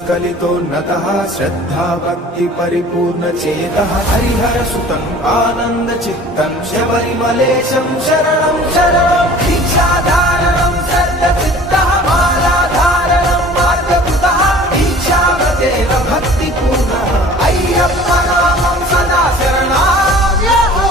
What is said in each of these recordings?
कलितोन्नतः श्रद्धा भक्ति परिपूर्ण चेतः हरिहर सुतं आनंद चित्तं शबरिमलेशं शरणं शरणं दीक्षाधारणं सर्वसिद्धः मालाधारणं मार्गकृतः दीक्षामतेन भक्तिपूर्णः अय्यप्प नामं सदा शरणाम्यहो।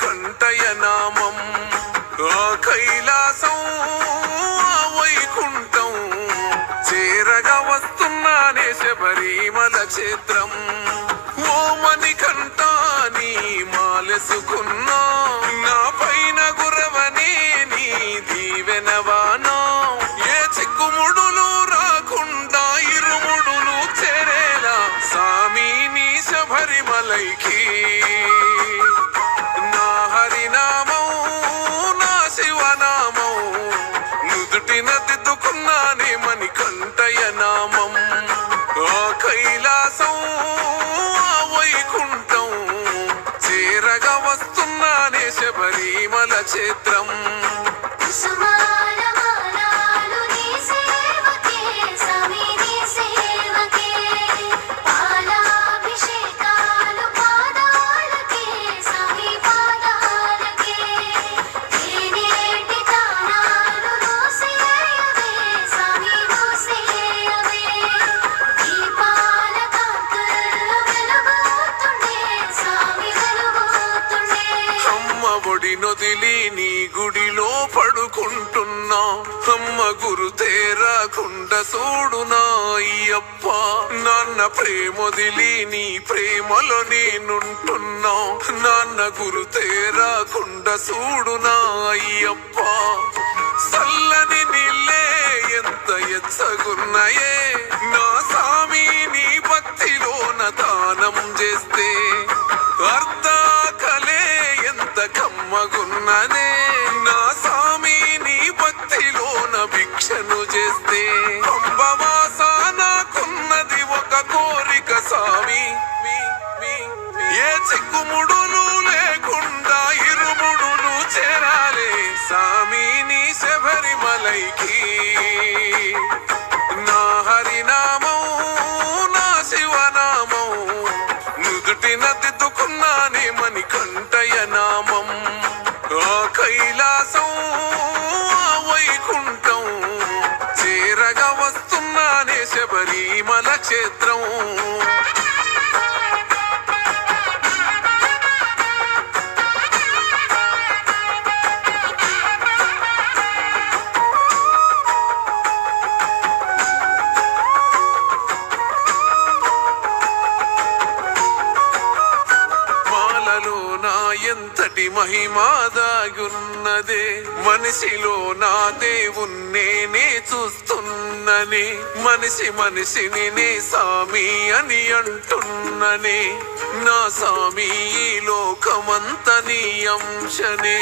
కంటయ నామం కైలాసం వైకుంఠం చేరగా వస్తున్నానే శబరిమల క్షేత్రం ఓ మణికంఠ నీ మాలెసుకున్నా నా పైన గురవని నీ దీవెనవానా ఏ చిక్కుముడులు రాకుండా ఇరుముడులు చేరేలా సామి నీ శబరిమలైకి దిద్దుకున్నానే మణికంఠయ నామం కైలాసం వైకుంఠం చేరగా వస్తున్నానే శబరిమల క్షేత్రం ఒడి నొదిలి నీ గుడిలో పడుకుంటున్నా అమ్మ గురు తేరాకుండా చూడునా అయ్యప్ప నాన్న ప్రేమొదిలి నీ ప్రేమలో నేనుంటున్నా నాన్న గురు తేరాకుండా చూడునా అయ్యప్ప చల్లని నీళ్ళే ఎంత ఎచ్చగున్నాయే నా సామి నీ భక్తిలోన దానం చేస్తే కమ్మగున్ననే నా సామి నీ భక్తిలోన భిక్షను చేస్తే అంబవాస నాకున్నది ఒక కోరిక సామి ఏ చిక్కుముడులు లేకుండా ఇరుముడులు చేరాలే సామి నీ శబరిమలైకి నా హరినామం నా శివనామం నుదుటిన దిద్దుకున్నానే మణికంఠయ నామం కైలాసం వైకుంఠం చేరగా వస్తున్నానే శబరిమల క్షేత్రం ఎంతటి మహిమాదాగున్నదే మనిషిలో నా దేవుణ్ణే చూస్తున్ననే మనిషి మనిషిని నే సామి అని అంటున్ననే నా సామి ఈ లోకమంత నీ అంశనే